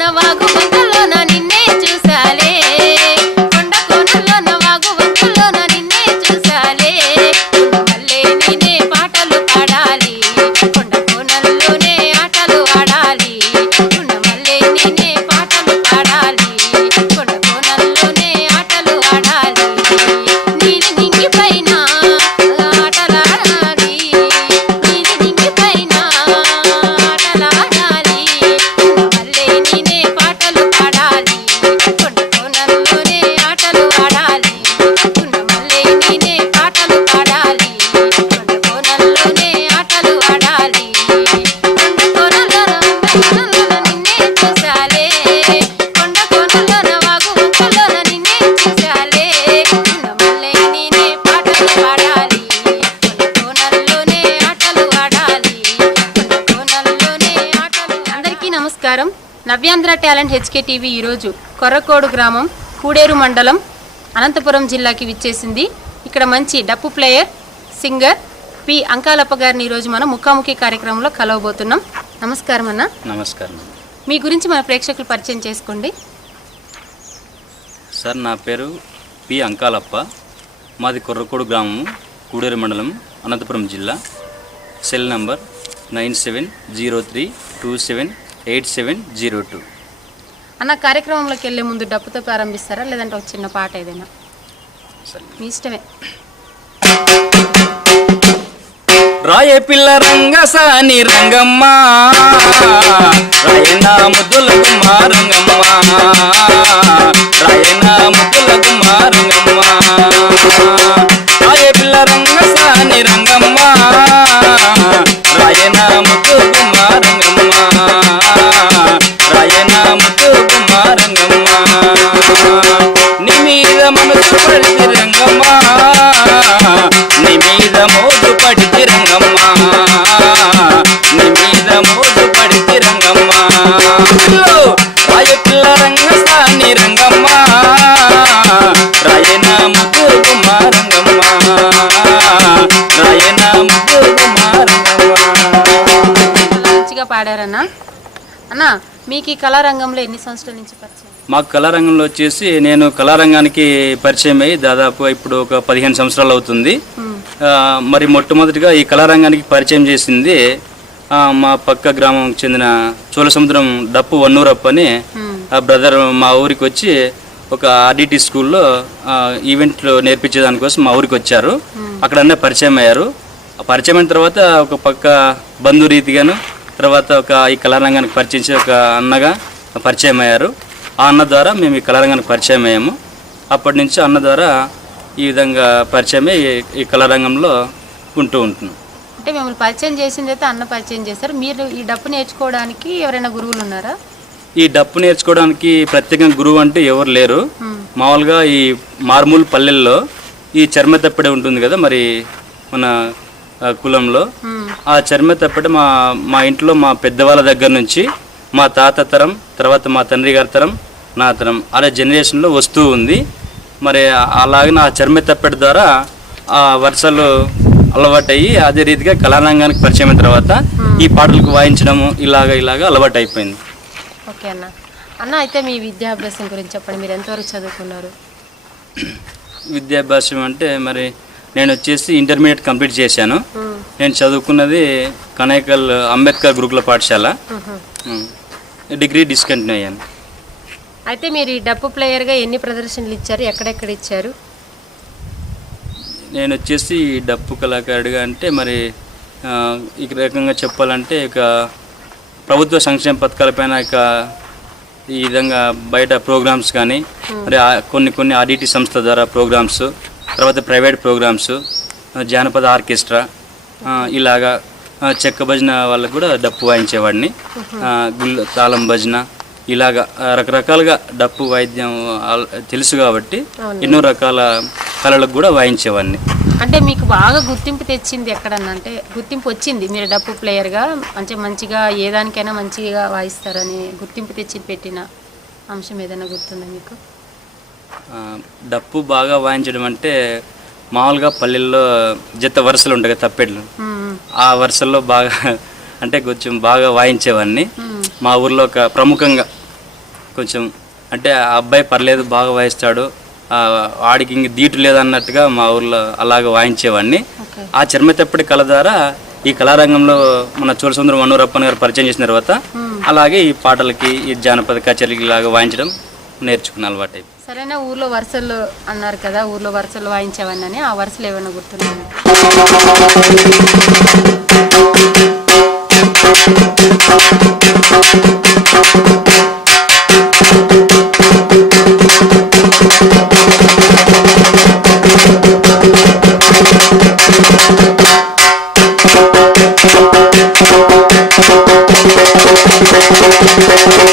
ಜ್ಞಾನವಾಗುವುದು Andhra talent H K TV ఈరోజు కొర్రకోడు గ్రామం కూడేరు మండలం అనంతపురం జిల్లాకి విచ్చేసింది. ఇక్కడ మంచి డప్పు ప్లేయర్ సింగర్ పి అంకాలప్ప గారిని ఈరోజు మనం ముఖాముఖి కార్యక్రమంలో కలవబోతున్నాం. నమస్కారం అన్న. నమస్కారం. మీ గురించి మన ప్రేక్షకులు పరిచయం చేసుకోండి. సార్ నా పేరు పి అంకాలప్ప. మాది కొర్రకోడు గ్రామం కూడేరు మండలం అనంతపురం జిల్లా. Cell number nine seven zero three two seven eight seven zero two. అన్న కార్యక్రమంలోకి వెళ్ళే ముందు డప్పుతో ప్రారంభిస్తారా? లేదంటే ఒక చిన్న పాట ఏదైనా? మీ ఇష్టమే. రాయ పిల్ల రంగసాని రంగమ్మ. రాయన ముద్దులకు మారంగమ్మ రాయన ముద్దులకు మారంగమ్మ మనసు పడితే రంగమ్మ. నీ మీద మోజు పడితే రంగమ్మ. నీ మీద మోజు పడితే రంగమ్మ. పిల్లో, రాయ పిల్ల రంగసాని రంగమ్మ. రాయన ముద్దుకు మారంగమ్మ రాయన ముద్దుకు మారంగమ్మ మంచిగా పాడారన్న? అన్న మీకు ఈ కళారంగంలో ఎన్ని సంవత్సరాల నుంచి పరిచయం? మాకు కళారంగంలో వచ్చేసి నేను కళారంగానికి పరిచయం అయ్యి దాదాపు ఇప్పుడు ఒక పదిహేను సంవత్సరాలు అవుతుంది. మరి మొట్టమొదటిగా ఈ కళారంగానికి పరిచయం చేసింది మా పక్క గ్రామం చెందిన చోళసముద్రం డప్పు వన్నూరప్ప అని. ఆ బ్రదర్ మా ఊరికి వచ్చి ఒక ఆర్డిటి స్కూల్లో ఈవెంట్లు నేర్పించే దానికోసం మా ఊరికి వచ్చారు. అక్కడ పరిచయం అయ్యారు. పరిచయం అయిన తర్వాత ఒక పక్క బంధు రీతిగాను తర్వాత ఒక ఈ కళారంగానికి పరిచయం చేసే ఒక అన్నగా పరిచయం అయ్యారు ఆ అన్న ద్వారా మేము ఈ కళారంగానికి పరిచయం అయ్యాము అప్పటి నుంచి అన్న ద్వారా ఈ విధంగా పరిచయమై ఈ- కళారంగంలో ఉంటూ ఉంటున్నాం. అంటే మిమ్మల్ని పరిచయం చేసింది అయితే అన్న పరిచయం చేస్తారు మీరు ఈ డప్పు నేర్చుకోవడానికి ఎవరైనా గురువులు ఉన్నారా? ఈ డప్పు నేర్చుకోవడానికి ప్రత్యేకంగా గురువు అంటే ఎవరు లేరు. మ్మ్. మామూలుగా ఈ మార్మూల్ పల్లెల్లో ఈ చర్మ తప్పెడ ఉంటుంది కదా మరి మన కులంలో. ఆ చర్మ తప్పెడ మా మా ఇంట్లో మా పెద్దవాళ్ళ దగ్గర నుంచి మా తాత తరం తర్వాత మా తండ్రి గారి తరం నా తరం అలా జనరేషన్లో వస్తూ ఉంది. మరి అలాగే నా చర్మ తప్పెడ ద్వారా ఆ వరుసలు అలవాటయ్యి అదే రీతిగా కళారంగానికి పరిచయం అయిన తర్వాత ఈ పాటలకు వాయించడము ఇలాగ ఇలాగ అలవాటు అయిపోయింది ఓకే అన్న. అన్న అయితే మీ విద్యాభ్యాసం గురించి చెప్పండి. మీరు ఎంతవరకు చదువుకున్నారు? విద్యాభ్యాసం అంటే మరి నేను వచ్చేసి ఇంటర్మీడియట్ కంప్లీట్ చేశాను. నేను చదువుకున్నది కనేకల్ అంబేద్కర్ గురుకుల పాఠశాల. డిగ్రీ డిస్కంటిన్యూ అయ్యాను. అయితే మీరు ఈ డప్పు ప్లేయర్గా ఎన్ని ప్రదర్శనలు ఇచ్చారు? ఎక్కడెక్కడ ఇచ్చారు? నేను వచ్చేసి డప్పు కళాకారుడిగా అంటే మరి ఈ రకంగా చెప్పాలంటే ఇక ప్రభుత్వ సంక్షేమ పథకాలపైన ఇక ఈ విధంగా బయట ప్రోగ్రామ్స్ కానీ మరి కొన్ని కొన్ని ఆడిటి సంస్థ ద్వారా ప్రోగ్రామ్స్ తర్వాత ప్రైవేట్ ప్రోగ్రామ్స్ జానపద ఆర్కెస్ట్రా ఇలాగా చెక్క భజన వాళ్ళకు కూడా డప్పు వాయించేవాడిని. గుళ్ళ తాళం భజన ఇలాగా రకరకాలుగా డప్పు వాయిద్యం తెలుసు కాబట్టి ఎన్నో రకాల కళలకు కూడా వాయించేవాడిని. అంటే మీకు బాగా గుర్తింపు తెచ్చింది ఎక్కడన్నా? అంటే గుర్తింపు వచ్చింది మీరు డప్పు ప్లేయర్గా? అంటే మంచిగా ఏ దానికైనా మంచిగా వాయిస్తారని గుర్తింపు తెచ్చి పెట్టిన అంశం ఏదైనా గుర్తుందా మీకు? డప్పు బాగా వాయించడం అంటే మామూలుగా పల్లెల్లో జత వరుసలు ఉంటాయి కదా తప్పెట్లు. ఆ వరుసల్లో బాగా అంటే కొంచెం బాగా వాయించేవాడిని. మా ఊర్లో ఒక ప్రముఖంగా కొంచెం అంటే ఆ అబ్బాయి పర్లేదు బాగా వాయిస్తాడు ఆ, వాడికి ఇంక దీటు లేదన్నట్టుగా మా ఊర్లో అలాగ వాయించేవాడిని ఆ చర్మతప్పటి కళ ద్వారా ఈ కళారంగంలో మన చూరసుందరం వన్నూరప్పన్ గారు పరిచయం చేసిన తర్వాత అలాగే ఈ పాటలకి ఈ జానపద కచేరీకి ఇలాగ వాయించడం నేర్చుకున్న అలవాటు సరైన ఊర్లో వరుసలు అన్నారు కదా ఊర్లో వరుసలు వాయించేవన్నని ఆ వరుసలు ఏమైనా గుర్తున్నాయి? Thank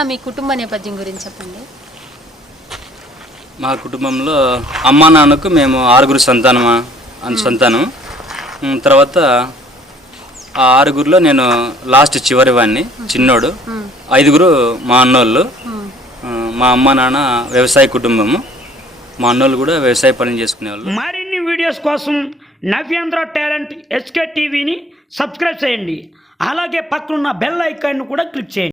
అన్న మీ కుటుంబ నేపథ్యం గురించి చెప్పండి. మా కుటుంబంలో అమ్మా నాన్నకు మేము ఆరుగురు సంతానమా అని సంతానం. తర్వాత ఆ ఆరుగురిలో నేను లాస్ట్ చివరి వాడిని చిన్నోడు. ఐదుగురు మా అన్నోళ్ళు. మా అమ్మ నాన్న వ్యవసాయ కుటుంబము. మా అన్నోళ్ళు కూడా వ్యవసాయ పని చేసుకునేవాళ్ళు. మరిన్ని వీడియోస్ కోసం నవ్యాంధ్ర టాలెంట్ ఎస్కే టీవీని సబ్స్క్రైబ్ చేయండి. అలాగే పక్కనున్న బెల్ ఐకాన్ను కూడా క్లిక్ చేయండి.